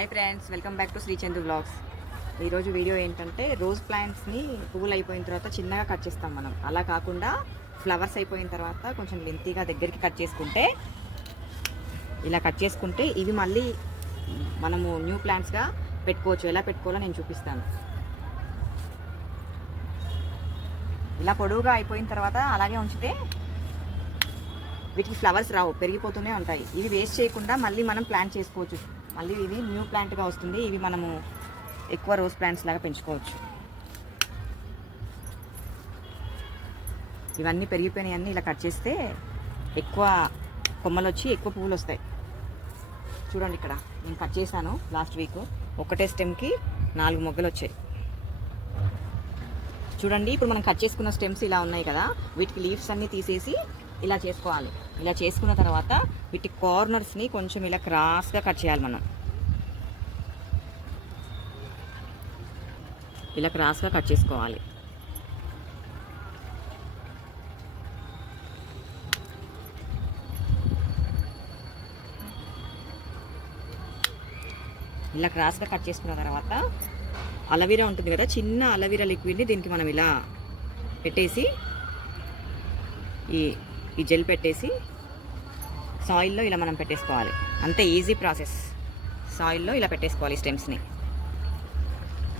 Hi friends welcome back to Srichandu vlogs ఈరోజు video ఏంటంటే rose ప్లాంట్స్ని పువ్వులు అయిపోయిన తర్వాత చిన్నగా కట్ చేస్తాం మనం. అలా కాకుండా ఫ్లవర్స్ అయిపోయిన తర్వాత కొంచెం లెంతీగా దగ్గరికి కట్ చేసుకుంటే ఇలా కట్ చేసుకుంటే ఇవి మళ్ళీ మనము న్యూ ప్లాంట్స్గా పెట్టుకోవచ్చు. ఎలా పెట్టుకోవాలో నేను చూపిస్తాను. ఇలా పొడవుగా అయిపోయిన తర్వాత అలాగే ఉంచితే వీటికి ఫ్లవర్స్ రావు పెరిగిపోతూనే ఉంటాయి. ఇవి వేస్ట్ చేయకుండా మళ్ళీ మనం ప్లాంట్ చేసుకోవచ్చు. మళ్ళీ ఇది న్యూ ప్లాంట్గా వస్తుంది. ఇవి మనము ఎక్కువ రోజ్ ప్లాంట్స్ లాగా పెంచుకోవచ్చు. ఇవన్నీ పెరిగిపోయినాయన్నీ ఇలా కట్ చేస్తే ఎక్కువ కొమ్మలు వచ్చి ఎక్కువ పువ్వులు వస్తాయి చూడండి ఇక్కడ నేను కట్ చేశాను లాస్ట్ వీక్. ఒకటే స్టెమ్కి నాలుగు మొగ్గలు వచ్చాయి చూడండి ఇప్పుడు మనం కట్ చేసుకున్న స్టెమ్స్ ఇలా ఉన్నాయి కదా. వీటికి లీవ్స్ అన్నీ తీసేసి ఇలా చేసుకోవాలి. ఇలా చేసుకున్న తర్వాత వీటి కార్నర్స్ని కొంచెం ఇలా క్రాస్గా కట్ చేయాలి మనం. ఇలా క్రాస్గా కట్ చేసుకోవాలి. ఇలా క్రాస్గా కట్ చేసుకున్న తర్వాత అలవీరా ఉంటుంది కదా చిన్న అలవీరా లిక్విడ్ని దీనికి మనం ఇలా పెట్టేసి ఈ ఈ జెల్ పెట్టేసి సాయిల్లో ఇలా మనం పెట్టేసుకోవాలి. అంతే ఈజీ ప్రాసెస్. సాయిల్లో ఇలా పెట్టేసుకోవాలి స్టెమ్స్ని.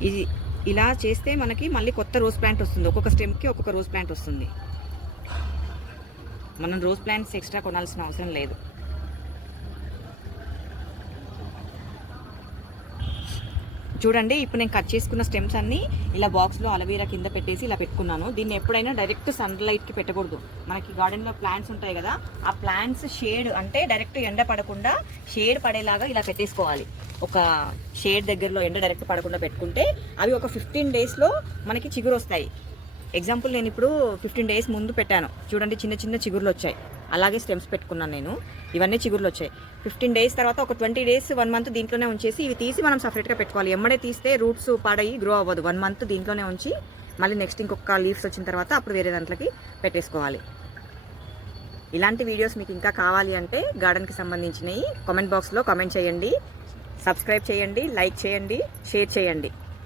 ఇది ఇలా చేస్తే మనకి మళ్ళీ కొత్త రోజ్ ప్లాంట్ వస్తుంది. ఒక్కొక్క స్టెమ్కి ఒక్కొక్క రోజ్ ప్లాంట్ వస్తుంది. మనం రోజ్ ప్లాంట్స్ ఎక్స్ట్రా కొనాల్సిన అవసరం లేదు. చూడండి ఇప్పుడు నేను కట్ చేసుకున్న స్టెమ్స్ అన్నీ ఇలా బాక్స్లో అలవీరా కింద పెట్టేసి ఇలా పెట్టుకున్నాను. దీన్ని ఎప్పుడైనా డైరెక్ట్ సన్లైట్కి పెట్టకూడదు. మనకి గార్డెన్లో ప్లాంట్స్ ఉంటాయి కదా ఆ ప్లాంట్స్ షేడ్ అంటే డైరెక్ట్ ఎండ పడకుండా షేడ్ పడేలాగా ఇలా పెట్టేసుకోవాలి. ఒక షేడ్ దగ్గరలో ఎండ డైరెక్ట్ పడకుండా పెట్టుకుంటే అవి ఒక ఫిఫ్టీన్ డేస్లో మనకి చిగురు వస్తాయి ఎగ్జాంపుల్ నేను ఇప్పుడు ఫిఫ్టీన్ డేస్ ముందు పెట్టాను. చూడండి చిన్న చిన్న చిగురులు వచ్చాయి. అలాగే స్టెమ్స్ పెట్టుకున్నాను నేను. ఇవన్నీ చిగురులు వచ్చాయి. ఫిఫ్టీన్ డేస్ తర్వాత ఒక ట్వంటీ డేస్ వన్ మంత్ దీంట్లోనే ఉంచేసి ఇవి తీసి మనం సపరేట్గా పెట్టుకోవాలి. ఎమ్మడే తీస్తే రూట్స్ పాడయి గ్రో అవ్వదు. వన్ మంత్ దీంట్లోనే ఉంచి మళ్ళీ నెక్స్ట్ ఇంకొక లీవ్స్ వచ్చిన తర్వాత అప్పుడు వేరే దాంట్లోకి పెట్టేసుకోవాలి. ఇలాంటి వీడియోస్ మీకు ఇంకా కావాలి అంటే గార్డెన్కి సంబంధించినవి కామెంట్ బాక్స్లో కామెంట్ చేయండి. సబ్స్క్రైబ్ చేయండి లైక్ చేయండి షేర్ చేయండి.